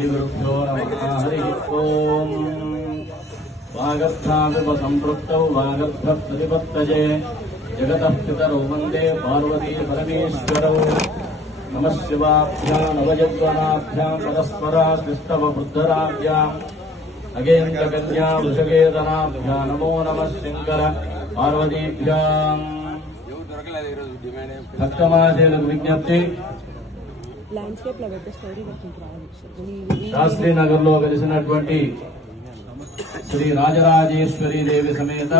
श्रीगुरुभ्यो नमः। हरिः ओम्। वागर्थाविपसम्पृक्तौ वागर्थप्रतिपत्तये जगतः पितरौ वन्दे पार्वती परमेश्वरौ। नमः शिवाभ्यां नवयौवनाभ्यां परस्पराश्लिष्टववृद्धराभ्याम् नगेन्द्रकन्या वृषगेतनाभ्यां नमो नमः शङ्कर पार्वतीभ्याम्। భక్తమాసేలకు విజ్ఞప్తి, శాస్త్రీనగర్ లో వెలిసినటువంటి శ్రీ రాజరాజేశ్వరీ దేవి సమేత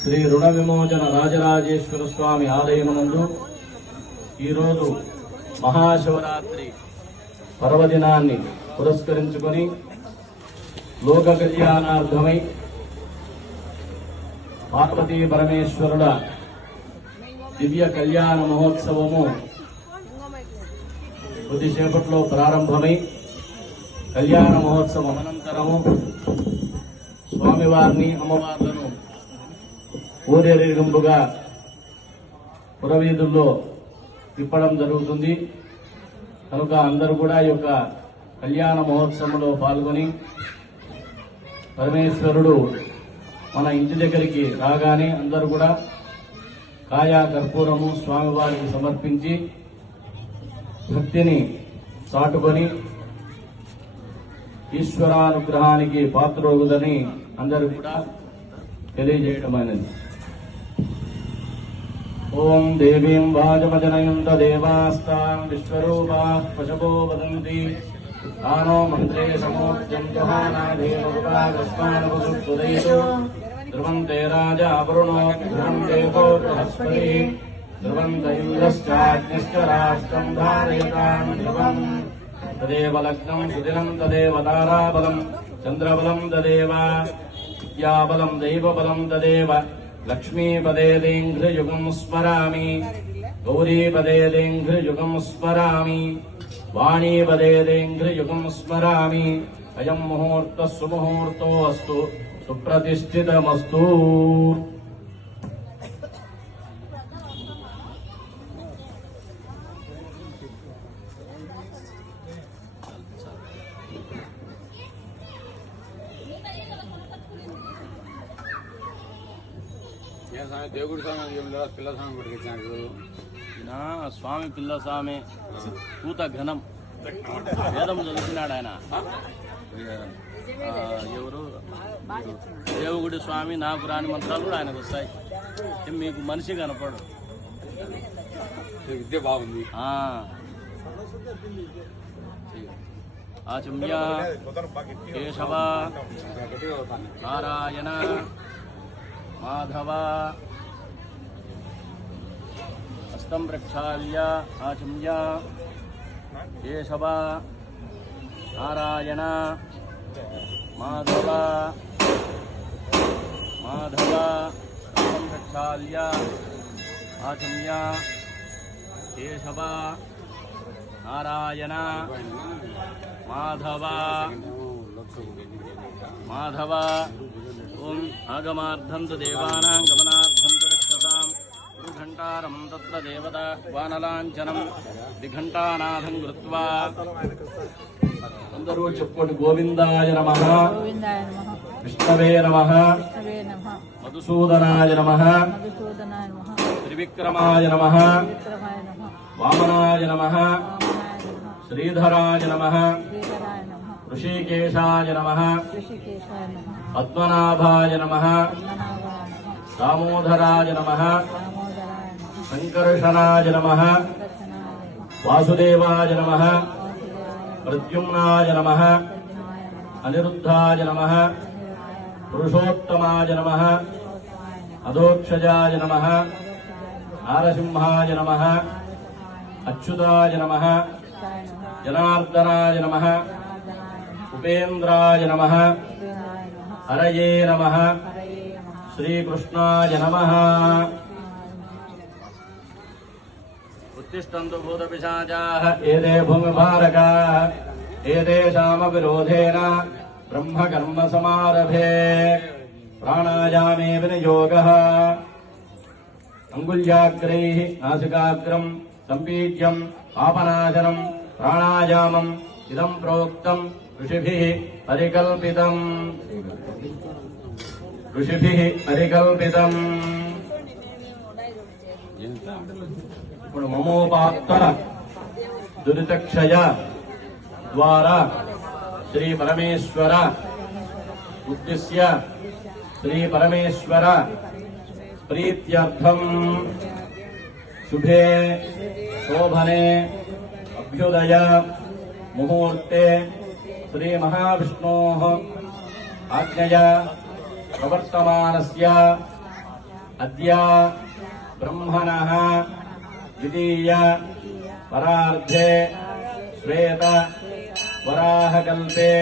శ్రీ రుణ విమోచన రాజరాజేశ్వర స్వామి ఆలయమునందు ఈరోజు మహాశివరాత్రి పర్వదినాన్ని పురస్కరించుకొని లోక కళ్యాణార్థమై పార్వతీ పరమేశ్వరుల దివ్య కళ్యాణ మహోత్సవము కొద్దిసేపట్లో ప్రారంభమై కళ్యాణ మహోత్సవం అనంతరము స్వామివారిని అమ్మవార్లను ఊరేగింపుగా పురవీధుల్లో తిప్పడం జరుగుతుంది. కనుక అందరూ కూడా ఈ యొక్క కళ్యాణ మహోత్సవంలో పాల్గొని పరమేశ్వరుడు మన ఇంటి దగ్గరికి రాగానే అందరూ కూడా కాయా కర్పూరము స్వామివారికి సమర్పించి భక్తిని చాటుకొని ఈశ్వరానుగ్రహానికి పాత్రోగుదని అందరూ కూడా తెలియజేయడమైనది. ఓం దేవీం వాజమజనయుంత దేవాస్తాం విశ్వరూపాః పశవో వదంతి తానో మంత్రే సమోద్యం జహానాదేవస్మానవసుదయో ధ్రువంతే రాజా వరుణో ధ్రువంతే బృహస్పతి ధ్రువంత ఇంద్రశ్చాగ్నిశ్చ రాష్ట్రం ధారయతాం ధ్రువం తదేవ లగ్నం సుదినం తదేవ తారాబలం చంద్రబలం తదేవ విద్యాబలం దైవబలం తదేవ లక్ష్మీపదే లింఘ్రయుగం స్మరామి గౌరీపదే లింఘ్రయుగం స్మరామి వాణీపదే లింఘ్రయుగం స్మరామి అయం ముహూర్త సుముహూర్తో అస్తు సుప్రతిష్ఠితమస్తు. దేవుడి స్వామి పిల్ల స్వామి పట్టుకొచ్చాడు. స్వామి పిల్ల స్వామి పూత ఘనం వేదం చదువుతున్నాడు ఆయన. ఎవరు దేవుడి స్వామి నాకు రాని మంత్రాలు కూడా ఆయనకు వస్తాయి. మీకు మనిషి కనపడు. విద్య బాగుంది. ఆచమ్య కేశవ నారాయణ మాధవ హస్తం ప్రక్షాళ్య ఆచమ్య కేశవ నారాయణ మాధవ మాధవ హస్తం ప్రక్షాళ్య ఆచమ్య కేశవ నారాయణ మాధవ మాధవ. ఓం ఆగమార్థం తు దేవానాం గమనార్థం తు రక్షసాం గురుఘంటారం తత్ర దేవత వానలాంఛనం దిఘంటానాథం కృత్వా. అందరూ చెప్పుకోండి. గోవిందాయ నమః, విష్ణవే నమః, మధుసూదనాయ నమః, త్రివిక్రమాయ నమః, వామనాయ నమః, శ్రీధరాయ నమః, ఋషికేశాయ నమః, పద్మనాభాయ నమః, దామోదరాయ నమః, సంకర్షణాయ నమః, వాసుదేవాయ నమః, ప్రద్యుమ్నాయ నమః, అనిరుద్ధాయ నమః, పురుషోత్తమాయ నమః, అధోక్షజాయ నమః, నారసింహాయ నమః, అచ్యుతాయ నమః, జనార్దనాయ నమః, ఉపేంద్రాయ నమః, హరయే నమః, శ్రీకృష్ణాయ నమః. ఉత్తిష్టంతు భూతపిశాచాః ఏతే భూమిభారకాః ఏతేషామపి రోధేన బ్రహ్మకర్మ సమారభే. ప్రాణాయామే వినియోగః. అంగుళ్యాగ్రైః నాసికాగ్రం సంపీడ్యం పాపనాశనం ప్రాణాయామం ఇదం ప్రోక్తం ఋషిభిః పరికల్పితం ఇప్పుడు మమోపాత్త దురితక్షయ ద్వారా శ్రీ పరమేశ్వర ఉద్దేశ్య శ్రీ పరమేశ్వర ప్రీత్యర్థం శుభే శోభనే అభ్యుదయ ముహూర్తే శ్రీ మహావిష్ణోః ఆజ్ఞయ ప్రవర్తమానస్య అద్య బ్రహ్మణః ద్వితీయ పరార్ధే శ్వేత వరాహకల్పే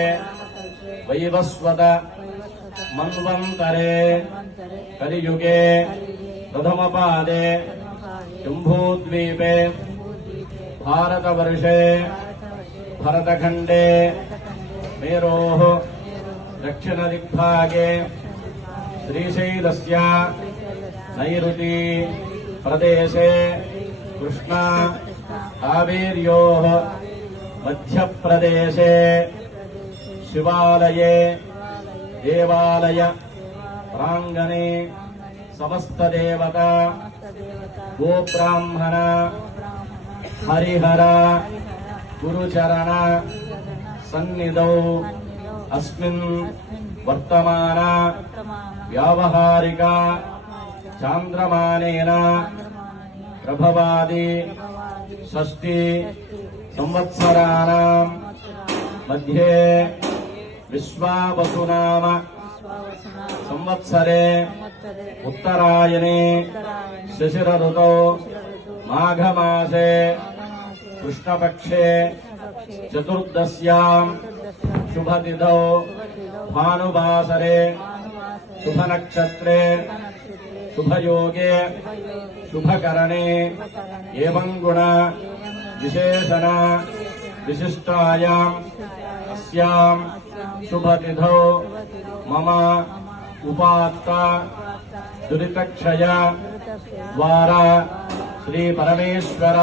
వైవస్వత మన్వంతరే కలియుగే ప్రథమపాదే జంబూద్వీపే భారతవర్షే భరతఖండే మేరోః దక్షిణదిగ్భాగే శ్రీశైలస్య నైరుతి ప్రదేశే కృష్ణా కావేర్యోః మధ్యప్రదేశే శివాలయే దేవాలయ ప్రాంగణే సమస్తదేవత గోబ్రాహ్మణ హరిహర గురుచరణ సన్నిధౌ అస్మిన్ వర్తమాన వ్యావహారిక చాంద్రమానేన ప్రభవాది షష్ఠి సంవత్సరాణం మధ్యే విశ్వావసునామ సంవత్సరే ఉత్తరాయణే శశిర ఋతౌ మాఘమాసే కృష్ణపక్షే చతుర్దశ్యాం శుభతిథౌ భానువాసరే శుభనక్షత్రే శుభయోగే శుభకరణే ఏవం గుణ విశేషణ విశిష్టాయాం అస్యాం శుభతిథౌ మమ ఉపాత్త దురితక్షయ ద్వారా శ్రీ పరమేశ్వర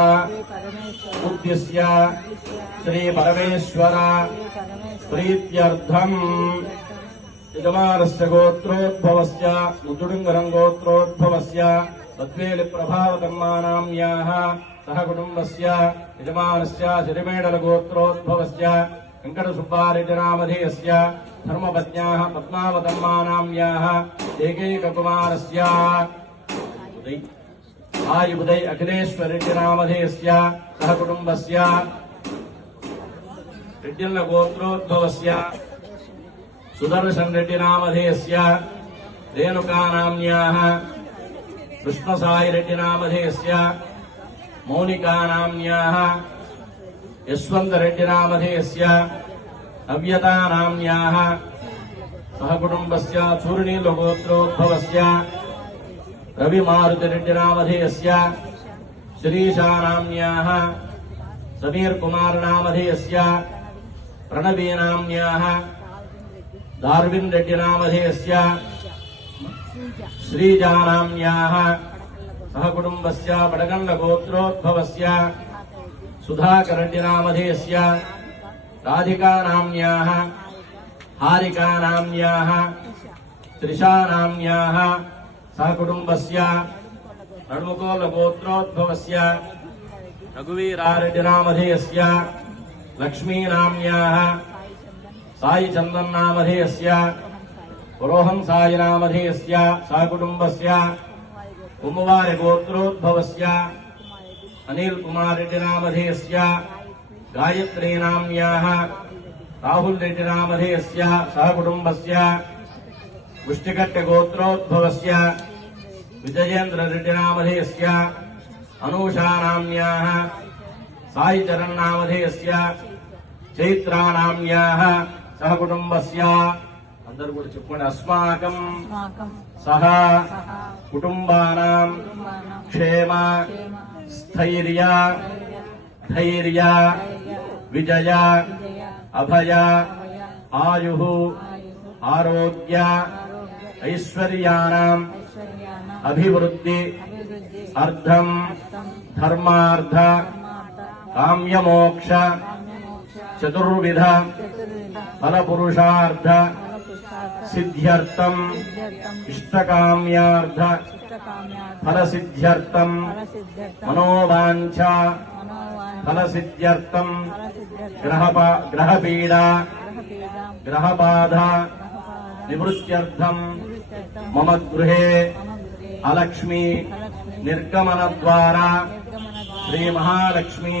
ఉద్దేశ్య శ్రీ పరమేశ్వర ప్రీత్యర్థం యజమానస్య గోత్రోద్భవస్య ముద్దుడుంగరం గోత్రోద్భవస్య తద్వేలి ప్రభావకర్మాణామ్యాః సహ కుటుంబస్య యజమానస్య సిరిమేడల గోత్రోద్భవస్య వెంకట సుబ్బారెడ్డి నామధేయస్య ధర్మపత్న్యాః పద్మావతమ్మానామ్యాః ఏకైకకుమారస్య సాయి ఉదయ్ అఖిలేశ్వరెడ్డి నామధేయస్య సహ కుటుంబస్య రెడ్డిల్ల గోత్రోద్భవస్య సుదర్శన్ రెడ్డి నామధేయస్య రేణుకానామ్యాః కృష్ణసాయి రెడ్డి నామధేయస్య మౌనికానామ్యాః యశ్వంత రెడ్డి నామధేయస్య నవ్యతానామ్యాః సహ కుటుంబస్య చూర్ణీల గోత్రోద్భవస్య రవిమారుతిరెడ్డి నామధేయస్య శిరీషానామ్యాః సమీర్ కుమార్ నామధేయస్య ప్రణవీనామ్యాః దార్విన్ రెడ్డి నామధేయస్య శ్రీజానామ్యాః సహ కుటుంబస్య బడగండ్ల గోత్రోద్భవస్య సుధాకర్ రెడ్డి నామధేయస్య రాధికానామ్యాః హారికానామ్యాః త్రిషానామ్యాః సహ కుటుంబస్య నడుముకోల గోత్రోద్భవస్య రఘువీరారెడ్డి నామధేయస్య లక్ష్మీనామ్యాః సాయి చందన్ నామధేయస్య పురోహం సాయి నామధేయస్య సహ కుటుంబస్య కుమ్మవారి గోత్రోద్భవస్య అనిల్ కుమార్ రెడ్డి నామధేయస్య గాయత్రీ నామ్యాః రాహుల్ రెడ్డి నామధేయస్య సహ కుటుంబస్య ముష్టికట్టె గోత్రోద్భవస్య విజయేంద్ర రెడ్డి నామధేయస్య అనూషానామ్యాః సాయి చరణ్ నామధేయస్య చైత్రానామ్యాః సహ కుటుంబస్య అందరూ కూడా చెప్పుకోండి అస్మాకం సహ కుటుంబానాం క్షేమ స్థైర్య ధైర్య విజయ అభయ ఆయు ఆరోగ్య ఐశ్వర్యానాం అభివృద్ధి అర్థం ధర్మార్థ కామ్యమోక్ష చతుర్విధ ఫలపురుషార్థ సిద్ధ్యర్థం ఇష్టకామ్యార్థ ఫలసిద్ధ్యర్థం మనోవాంఛ ఫలసిద్ధ్యర్థం గ్రహపీడ గ్రహబాధ నివృత్త్యర్థం మమ గృహే అలక్ష్మి నిర్గమన ద్వారా శ్రీ మహాలక్ష్మి